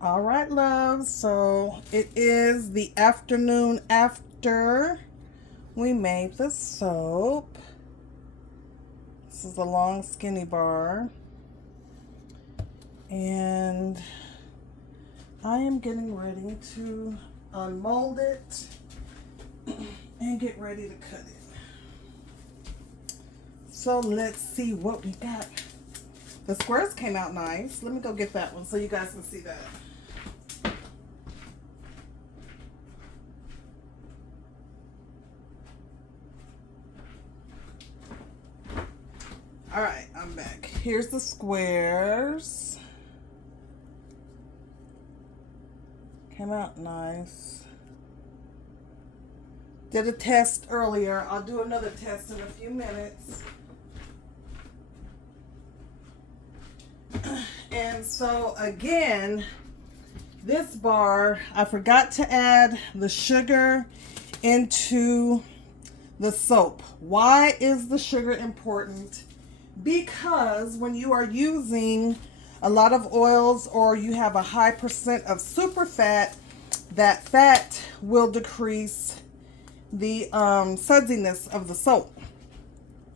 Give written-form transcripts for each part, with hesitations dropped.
All right, love. So it is the afternoon after we made the soap. This is a long skinny bar. And I am getting ready to unmold it and get ready to cut it. So let's see what we got. The squares came out nice. Let me go get that one so you guys can see that. All right, I'm back. Here's the squares. Came out nice. Did a test earlier. I'll do another test in a few minutes. And so again, this bar, I forgot to add the sugar into the soap. Why is the sugar important? Because when you are using a lot of oils or you have a high percent of super fat, that fat will decrease the sudsiness of the soap.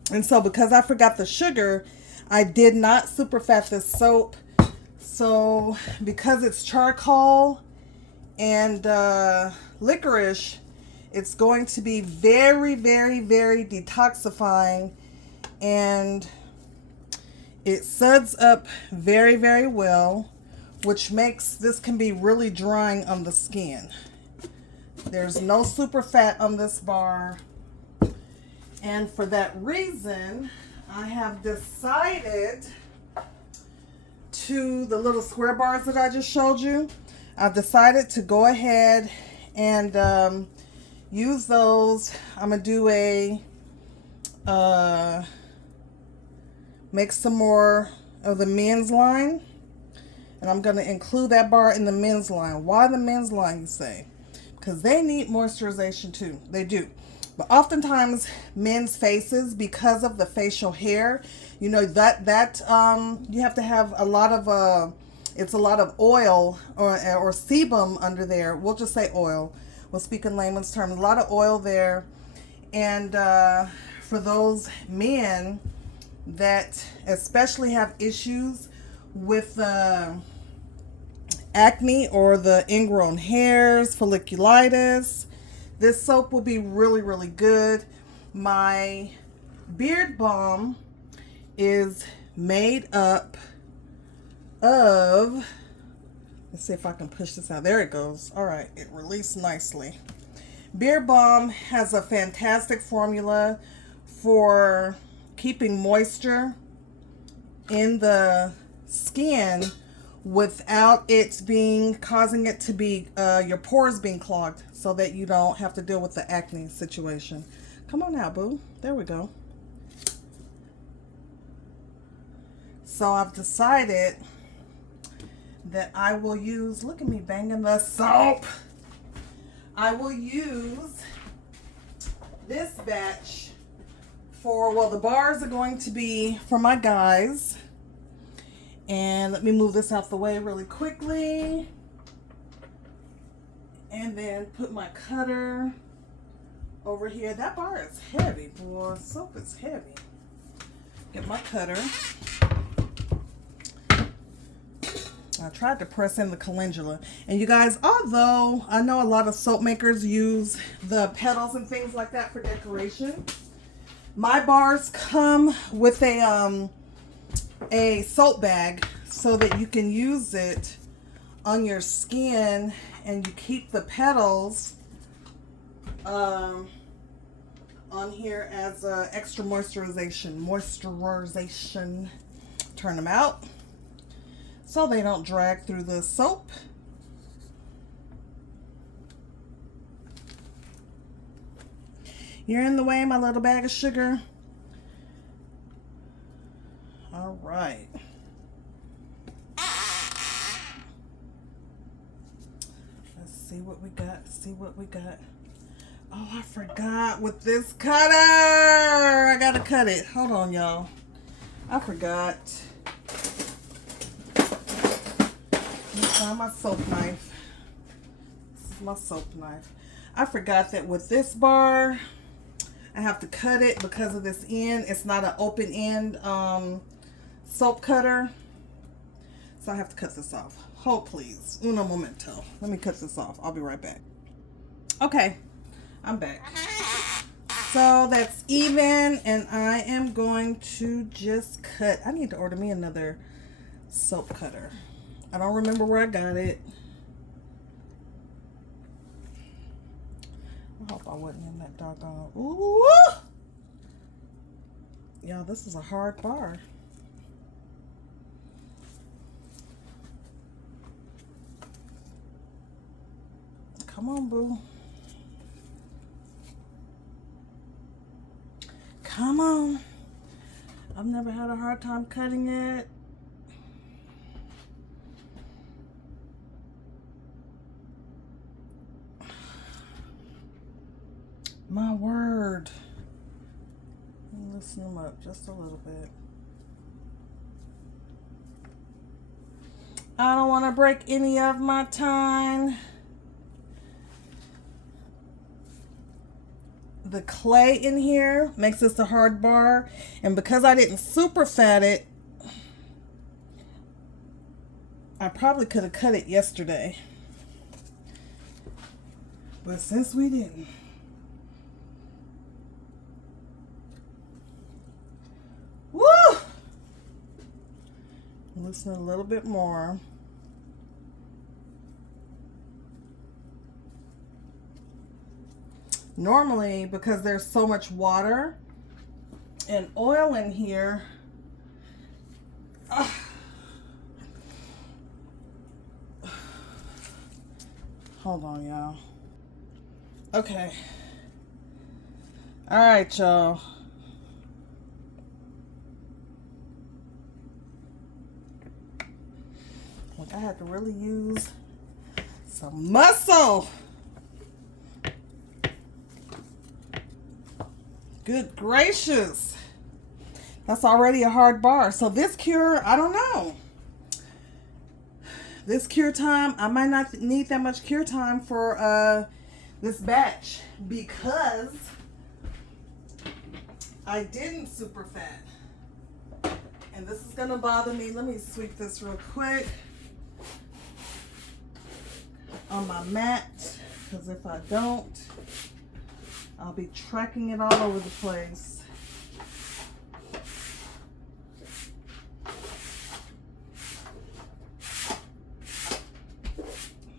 And so because I forgot the sugar, I did not super fat this soap. So because it's charcoal and licorice, it's going to be very, very, very detoxifying, and it suds up very, very well, which makes this can be really drying on the skin. There's no super fat on this bar. And for that reason, I have decided to the little square bars that I just showed you. I've decided to go ahead and use those. I'm going to do a make some more of the men's line, and I'm going to include that bar in the men's line. Why the men's line, you say? Because they need moisturization too. They do. But oftentimes men's faces, because of the facial hair, you know, that you have to have a lot of it's a lot of oil or sebum under there. We'll just say oil. We'll speak in layman's terms. A lot of oil there. And for those men that especially have issues with acne or the ingrown hairs, folliculitis, this soap will be really, really good. My beard balm is made up of, let's see if I can push this out. There it goes. All right, it released nicely. Beard balm has a fantastic formula for keeping moisture in the skin without it causing it to be your pores being clogged, so that you don't have to deal with the acne situation. Come on now, boo. There we go. So I've decided that I will use, look at me banging the soap. I will use this batch for, well, the bars are going to be for my guys. And let me move this out the way really quickly. And then put my cutter over here. That bar is heavy, boy. Soap is heavy. Get my cutter. I tried to press in the calendula. And you guys, although I know a lot of soap makers use the petals and things like that for decoration, my bars come with a soap bag so that you can use it on your skin, and you keep the petals on here as extra moisturization. Turn them out so they don't drag through the soap. You're in the way, my little bag of sugar. All right. Let's see what we got. See what we got. Oh, I forgot with this cutter. I gotta cut it. Hold on, y'all. I forgot. find my soap knife. This is my soap knife. I forgot that with this bar, I have to cut it because of this end. It's not an open end soap cutter. So I have to cut this off. Hold please. Uno momento. Let me cut this off. I'll be right back. Okay, I'm back. So that's even, and I am going to just cut. I need to order me another soap cutter. I don't remember where I got it. I hope I wasn't in that doggone. Ooh! Y'all, this is a hard bar. Come on, boo. Come on. I've never had a hard time cutting it. My word. Loosen them up just a little bit. I don't want to break any of my tine. The clay in here makes this a hard bar, and because I didn't super fat it, I probably could have cut it yesterday, but since we didn't, woo! Loosen a little bit more. Normally, because there's so much water and oil in here, hold on, y'all. Okay. All right, y'all. Look, I had to really use some muscle. Good gracious. That's already a hard bar. So this cure, I don't know. This cure time, I might not need that much cure time for this batch because I didn't super fat. And this is gonna bother me. Let me sweep this real quick on my mat, because if I don't, I'll be tracking it all over the place.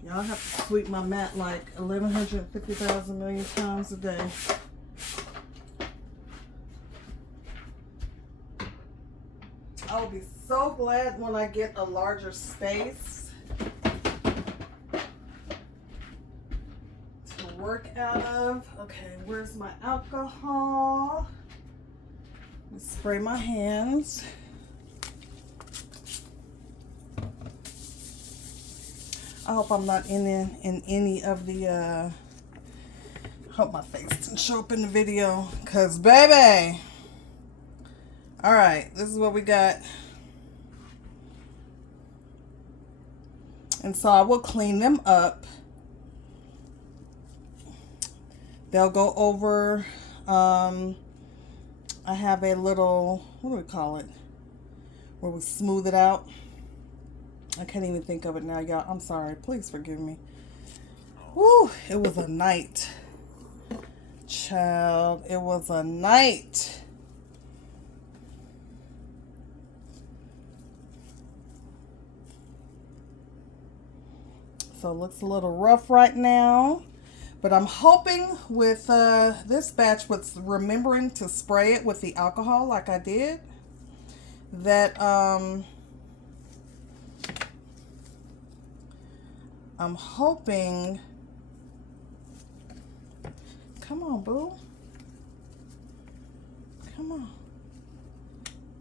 Y'all have to sweep my mat like 1,150,000 million times a day. I'll be so glad when I get a larger space work out of. Okay, where's my alcohol? Let me spray my hands. I hope I'm not in any of the I hope my face didn't show up in the video, cause baby. All right, this is what we got. And so I will clean them up. They'll go over, I have a little, what do we call it? Where we smooth it out. I can't even think of it now, y'all. I'm sorry. Please forgive me. Woo, it was a night. Child, it was a night. So it looks a little rough right now. But I'm hoping with this batch, with remembering to spray it with the alcohol like I did, that I'm hoping, come on, boo. Come on.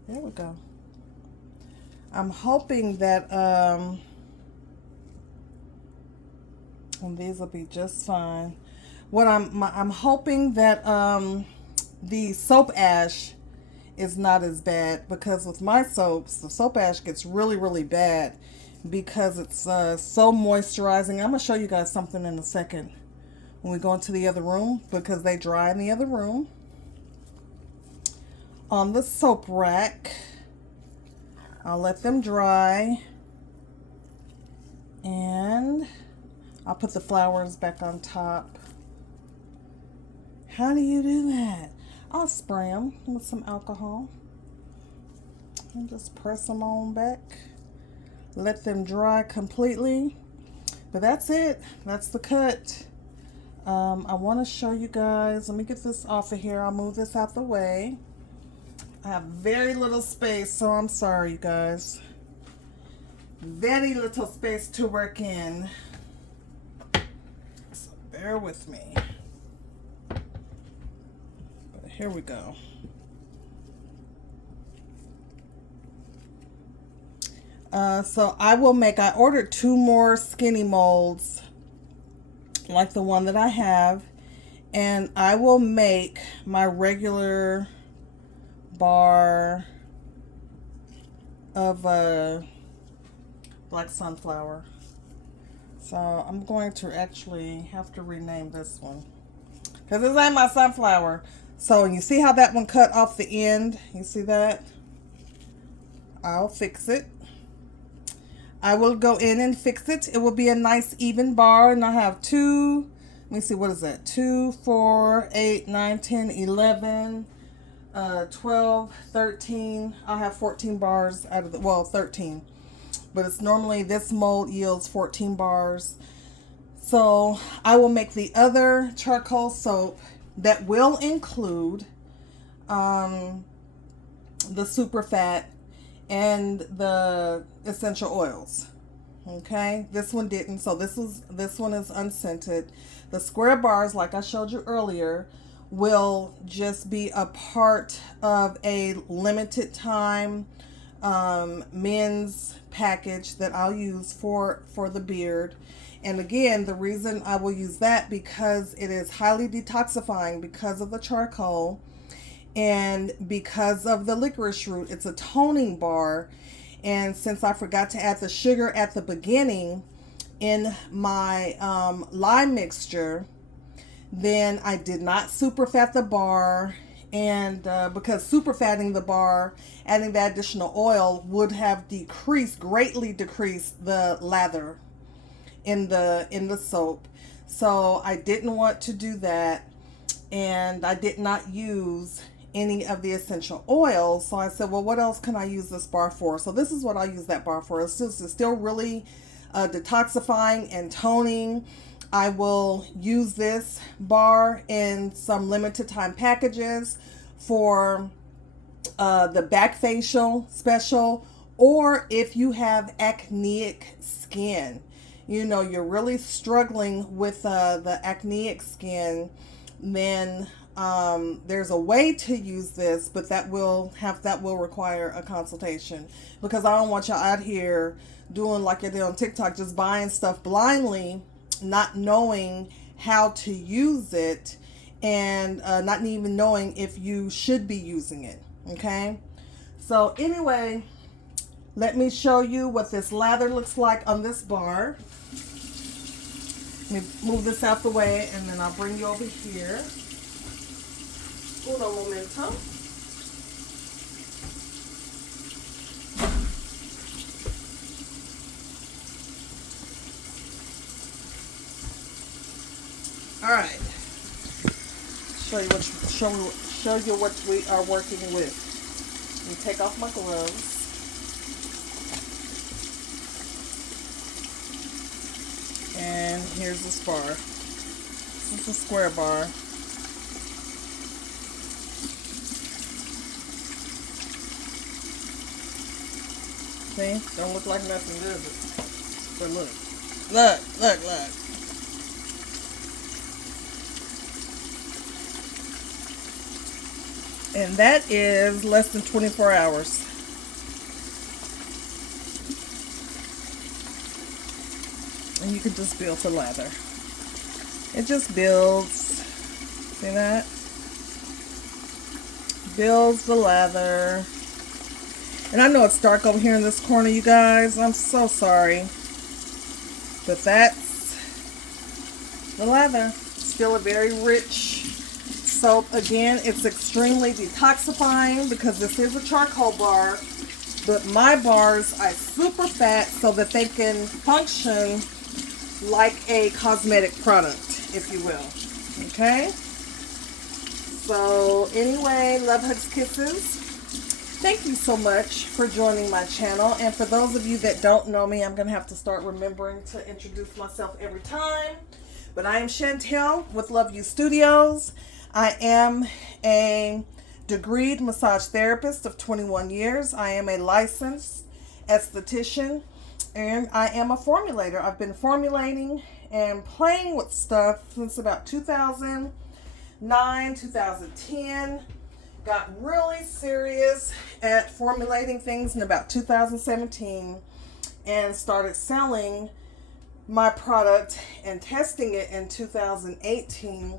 There we go. I'm hoping that, and these will be just fine. What I'm hoping that the soap ash is not as bad, because with my soaps, the soap ash gets really, really bad because it's so moisturizing. I'm going to show you guys something in a second when we go into the other room, because they dry in the other room. On the soap rack, I'll let them dry, and I'll put the flowers back on top. How do you do that? I'll spray them with some alcohol and just press them on back. Let them dry completely. But that's it. That's the cut. I want to show you guys. Let me get this off of here. I'll move this out the way. I have very little space, so I'm sorry, you guys. Very little space to work in. So bear with me. But here we go. So I ordered 2 more skinny molds like the one that I have, and I will make my regular bar of black sunflower. So I'm going to actually have to rename this one, because this ain't my sunflower. So you see how that one cut off the end? You see that? I'll fix it. I will go in and fix it. It will be a nice even bar, and I have 2, let me see, what is that? 2, 4, 8, 9, 10, 11, 12, 13. I'll have 14 bars out of the, well, 13. But it's normally, this mold yields 14 bars. So I will make the other charcoal soap that will include the super fat and the essential oils. Okay, this one didn't, so this one is unscented. The square bars, like I showed you earlier, will just be a part of a limited time men's package that I'll use for the beard. And again, the reason I will use that, because it is highly detoxifying because of the charcoal and because of the licorice root. It's a toning bar, and since I forgot to add the sugar at the beginning in my lime mixture, then I did not super fat the bar, and because super fatting the bar, adding the additional oil would have greatly decreased the lather in the soap. So I didn't want to do that, and I did not use any of the essential oils. So I said, well, what else can I use this bar for? So this is what I use that bar for. It's still really detoxifying and toning. I will use this bar in some limited time packages for the back facial special, or if you have acneic skin, you know, you're really struggling with the acneic skin, then there's a way to use this, but that will require a consultation, because I don't want y'all out here doing like you did on TikTok, just buying stuff blindly, not knowing how to use it, and not even knowing if you should be using it. Okay, so anyway, let me show you what this lather looks like on this bar. Let me move this out the way, and then I'll bring you over here. Uno momento. All right. Show you what we are working with. Let me take off my gloves. And here's this bar. This is a square bar. See? Don't look like nothing, does it? But look. Look. And that is less than 24 hours. And you can just build the lather. It just builds. See that? Builds the lather. And I know it's dark over here in this corner, you guys. I'm so sorry. But that's the lather. Still a very rich soap. Again, it's extremely detoxifying because this is a charcoal bar. But my bars are super fat so that they can function like a cosmetic product, if you will. Okay? So anyway, love, hugs, kisses. Thank you so much for joining my channel. And for those of you that don't know me, I'm going to have to start remembering to introduce myself every time. But I am Chantel with Love You Studios. I am a degreed massage therapist of 21 years. I am a licensed esthetician. And I am a formulator. I've been formulating and playing with stuff since about 2009, 2010. Got really serious at formulating things in about 2017 and started selling my product and testing it in 2018.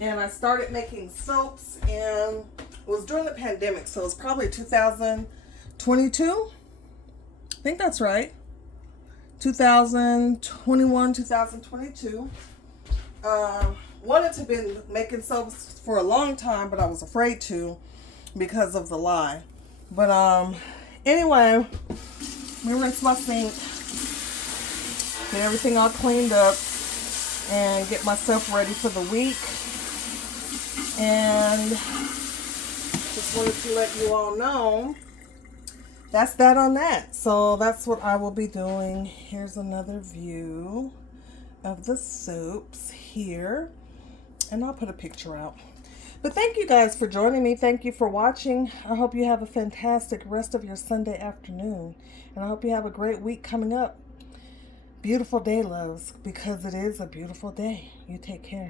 And I started making soaps, and it was during the pandemic, so it was probably 2022. I think that's right. 2021, 2022. Wanted to been making soaps for a long time, but I was afraid to because of the lye. But anyway, we rinse my sink, get everything all cleaned up, and get myself ready for the week. And just wanted to let you all know that's that on that. So that's what I will be doing. Here's another view of the soaps here. And I'll put a picture out. But thank you guys for joining me. Thank you for watching. I hope you have a fantastic rest of your Sunday afternoon. And I hope you have a great week coming up. Beautiful day, loves, because it is a beautiful day. You take care.